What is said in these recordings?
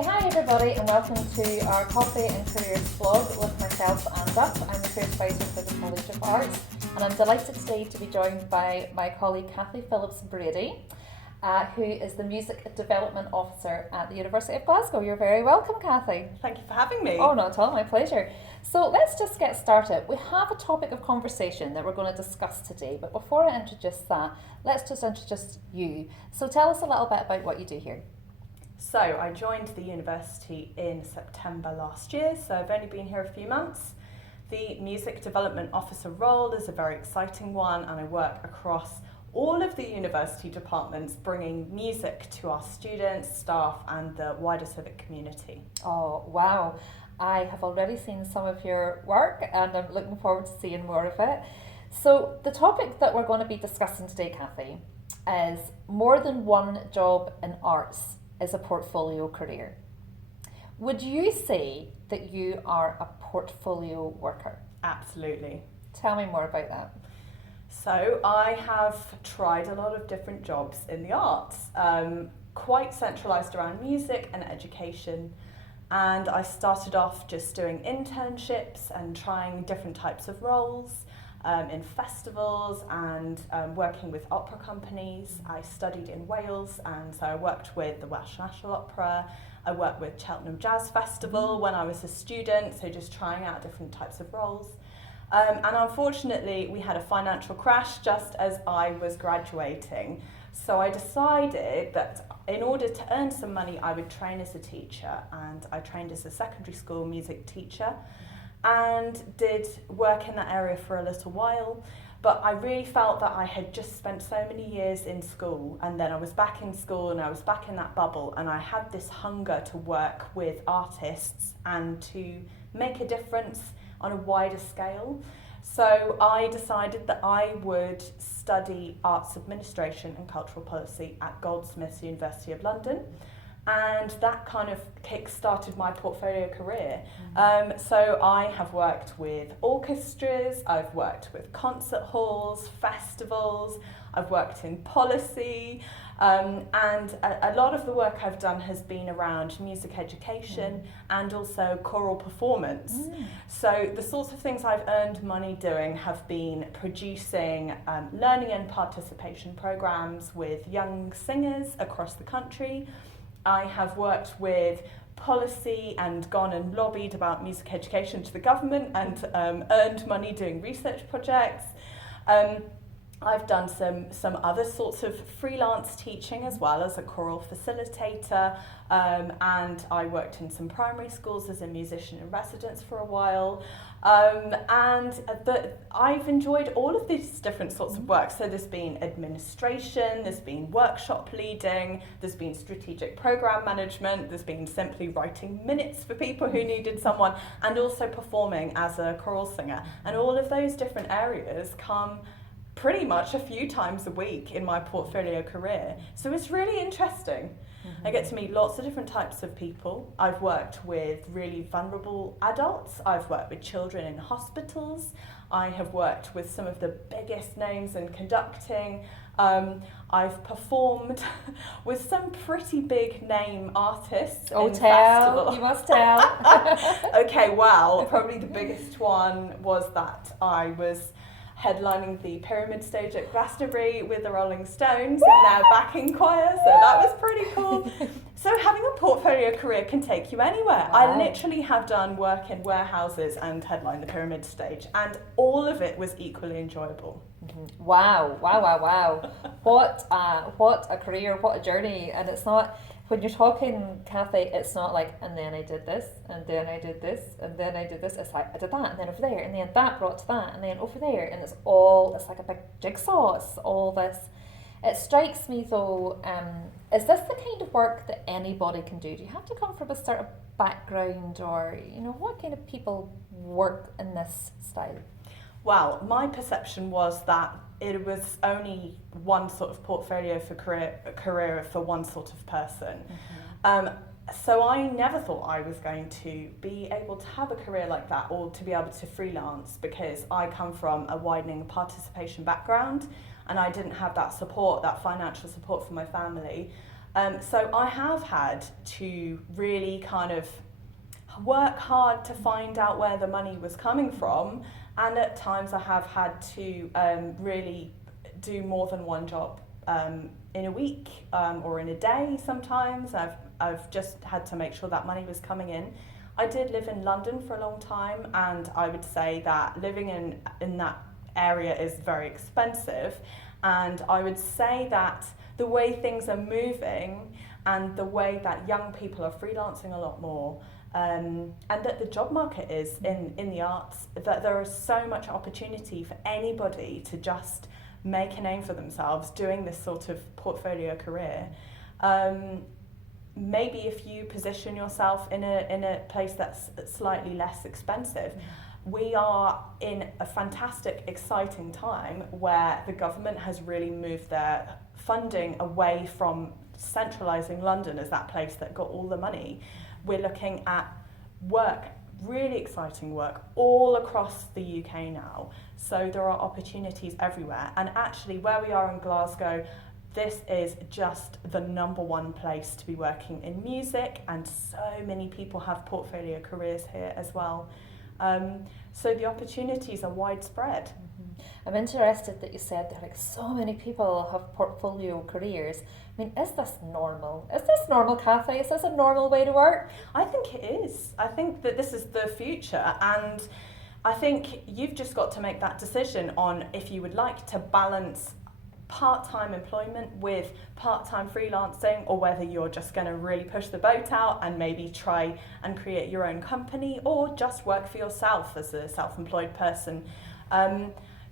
Okay, hi everybody and welcome to our Coffee and Careers vlog with myself and Duff. I'm the Career Advisor for the College of Arts and I'm delighted today to be joined by my colleague Cathy Phillips Brady, who is the Music Development Officer at the University of Glasgow. You're very welcome, Cathy. Thank you for having me. Oh, not at all, my pleasure. So let's just get started. We have a topic of conversation that we're going to discuss today, but before I introduce that, let's just introduce you. So tell us a little bit about what you do here. So I joined the university in September last year, so I've only been here a few months. The Music Development Officer role is a very exciting one, and I work across all of the university departments, bringing music to our students, staff and the wider civic community. Oh, wow. I have already seen some of your work and I'm looking forward to seeing more of it. So the topic that we're going to be discussing today, Cathy, is more than one job in arts is a portfolio career. Would you say that you are a portfolio worker? Absolutely. Tell me more about that. So I have tried a lot of different jobs in the arts, quite centralised around music and education. And I started off just doing internships and trying different types of roles in festivals and working with opera companies. I studied in Wales, and so I worked with the Welsh National Opera. I worked with Cheltenham Jazz Festival when I was a student, so just trying out different types of roles. And unfortunately, we had a financial crash just as I was graduating. So I decided that in order to earn some money, I would train as a teacher, and I trained as a secondary school music teacher and did work in that area for a little while. But I really felt that I had just spent so many years in school, and then I was back in school and I was back in that bubble, and I had this hunger to work with artists and to make a difference on a wider scale. So I decided that I would study arts administration and cultural policy at Goldsmiths, University of London, and that kind of kick-started my portfolio career. So I have worked with orchestras, I've worked with concert halls, festivals, I've worked in policy, and a lot of the work I've done has been around music education and also choral performance. So the sorts of things I've earned money doing have been producing learning and participation programs with young singers across the country. I have worked with policy and gone and lobbied about music education to the government and earned money doing research projects. I've done some other sorts of freelance teaching as well as a choral facilitator, and I worked in some primary schools as a musician in residence for a while, I've enjoyed all of these different sorts of work. So there's been administration, there's been workshop leading, there's been strategic program management, there's been simply writing minutes for people who needed someone, and also performing as a choral singer. And all of those different areas come pretty much a few times a week in my portfolio career. So it's really interesting. I get to meet lots of different types of people. I've worked with really vulnerable adults. I've worked with children in hospitals. I have worked with some of the biggest names in conducting. I've performed with some pretty big name artists in festivals. You must tell. Okay, well, probably the biggest one was that I was headlining the Pyramid stage at Glastonbury with the Rolling Stones and now backing choir, so that was pretty cool. So having a portfolio career can take you anywhere. Wow. I literally have done work in warehouses and headlined the Pyramid stage, and all of it was equally enjoyable. Wow. What a career, what a journey. And it's not, when you're talking, Cathy, it's not like, and then I did this, and then I did this, and then I did this. It's like, I did that, and then over there, and then that brought to that, and then over there. And it's like a big jigsaw. It's all this. It strikes me though, is this the kind of work that anybody can do? Do you have to come from a certain background, or, what kind of people work in this style? Well, my perception was that it was only one sort of portfolio for career for one sort of person. So I never thought I was going to be able to have a career like that or to be able to freelance, because I come from a widening participation background and I didn't have that support, that financial support from my family. So I have had to really kind of work hard to find out where the money was coming from, and at times I have had to really do more than one job in a week or in a day. Sometimes I've just had to make sure that money was coming in. I did live in London for a long time, and I would say that living in that area is very expensive, and I would say that the way things are moving and the way that young people are freelancing a lot more, and that the job market is in the arts, that there is so much opportunity for anybody to just make a name for themselves doing this sort of portfolio career. Maybe if you position yourself in a place that's slightly less expensive. We are in a fantastic, exciting time where the government has really moved their funding away from centralising London as that place that got all the money. We're looking at work, really exciting work, all across the UK now. So there are opportunities everywhere. And actually, where we are in Glasgow, this is just the number one place to be working in music, and so many people have portfolio careers here as well. So the opportunities are widespread. Mm-hmm. I'm interested that you said that like so many people have portfolio careers. I mean, is this normal? Is this normal, Cathy? Is this a normal way to work? I think it is. I think that this is the future, and I think you've just got to make that decision on if you would like to balance part-time employment with part-time freelancing, or whether you're just going to really push the boat out and maybe try and create your own company, or just work for yourself as a self-employed person.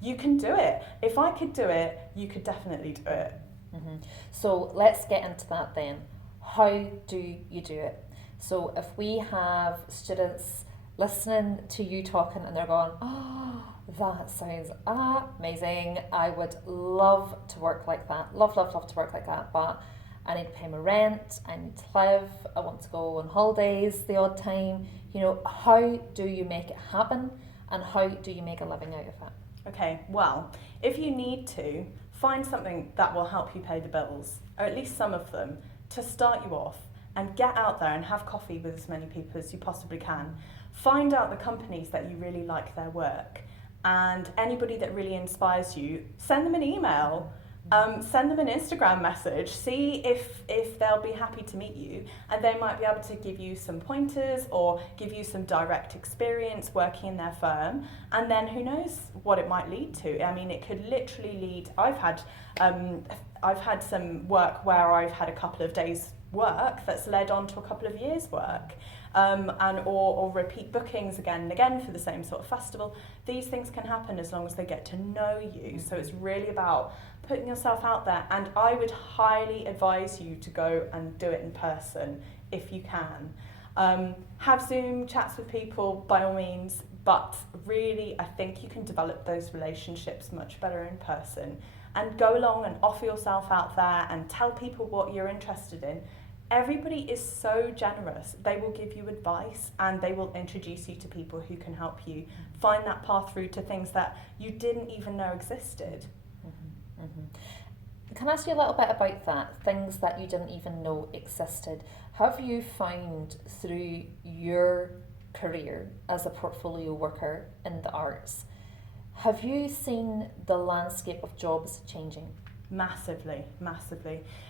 You can do it. If I could do it, you could definitely do it. Mm-hmm. So let's get into that then. How do you do it? So if we have students listening to you talking and they're going, oh, that sounds amazing. I would love to work like that. Love to work like that. But I need to pay my rent. I need to live. I want to go on holidays the odd time. You know, how do you make it happen? And how do you make a living out of it? Okay, well, if you need to, find something that will help you pay the bills, or at least some of them, to start you off, and get out there and have coffee with as many people as you possibly can. Find out the companies that you really like their work, and anybody that really inspires you, send them an email, send them an Instagram message, see if they'll be happy to meet you, and they might be able to give you some pointers or give you some direct experience working in their firm, and then who knows what it might lead to. I mean, it could literally lead, I've had some work where I've had a couple of days work that's led on to a couple of years work. Or repeat bookings again and again for the same sort of festival. These things can happen as long as they get to know you. So it's really about putting yourself out there, and I would highly advise you to go and do it in person if you can. Have Zoom chats with people by all means, but really I think you can develop those relationships much better in person, and go along and offer yourself out there and tell people what you're interested in. Everybody is so generous. They will give you advice, and they will introduce you to people who can help you find that path through to things that you didn't even know existed. Mm-hmm. Mm-hmm. Can I ask you a little bit about that? Things that you didn't even know existed. Have you found through your career as a portfolio worker in the arts, have you seen the landscape of jobs changing? Massively.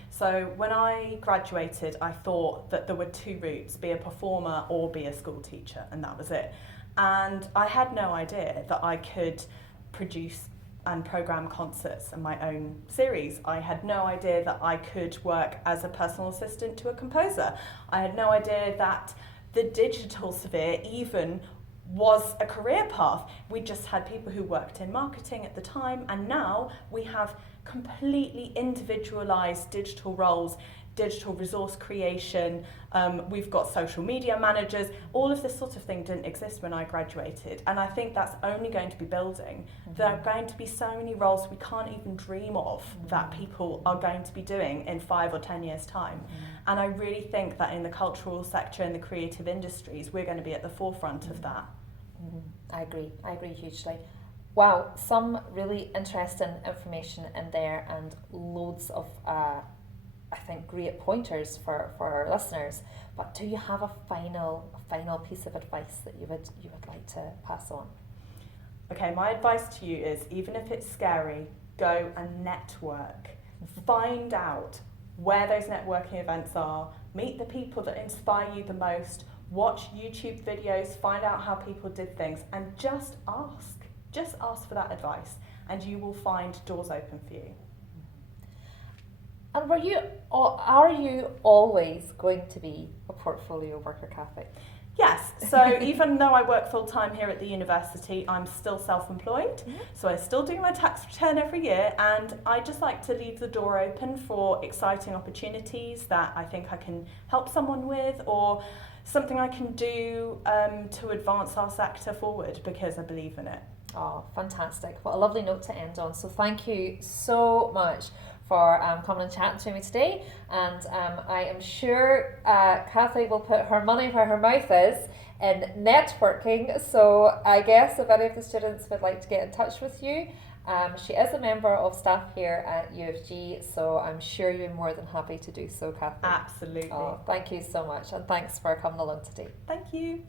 So when I graduated, I thought that there were two routes, be a performer or be a school teacher, and that was it. And I had no idea that I could produce and program concerts and my own series. I had no idea that I could work as a personal assistant to a composer. I had no idea that the digital sphere even was a career path. We just had people who worked in marketing at the time, and now we have completely individualized digital roles, digital resource creation, we've got social media managers. All of this sort of thing didn't exist when I graduated, and I think that's only going to be building. Mm-hmm. There are going to be so many roles we can't even dream of that people are going to be doing in 5 or 10 years' time. And I really think that in the cultural sector and the creative industries, we're going to be at the forefront of that. I agree hugely. Wow, some really interesting information in there, and loads of I think, great pointers for our listeners. But do you have a final piece of advice that you would like to pass on? Okay, my advice to you is, even if it's scary, go and network. Find out where those networking events are, meet the people that inspire you the most, watch YouTube videos, find out how people did things, and just ask. Just ask for that advice, and you will find doors open for you. And are you always going to be a portfolio worker, Cathy? Yes, so even though I work full-time here at the university, I'm still self-employed, so I still do my tax return every year, and I just like to leave the door open for exciting opportunities that I think I can help someone with, or something I can do to advance our sector forward, because I believe in it. Oh, fantastic. What a lovely note to end on. So thank you so much for coming and chatting to me today, and I am sure Cathy will put her money where her mouth is in networking. So I guess if any of the students would like to get in touch with you, she is a member of staff here at UofG, so I'm sure you're more than happy to do so, Cathy. Absolutely. Oh, thank you so much, and thanks for coming along today. Thank you.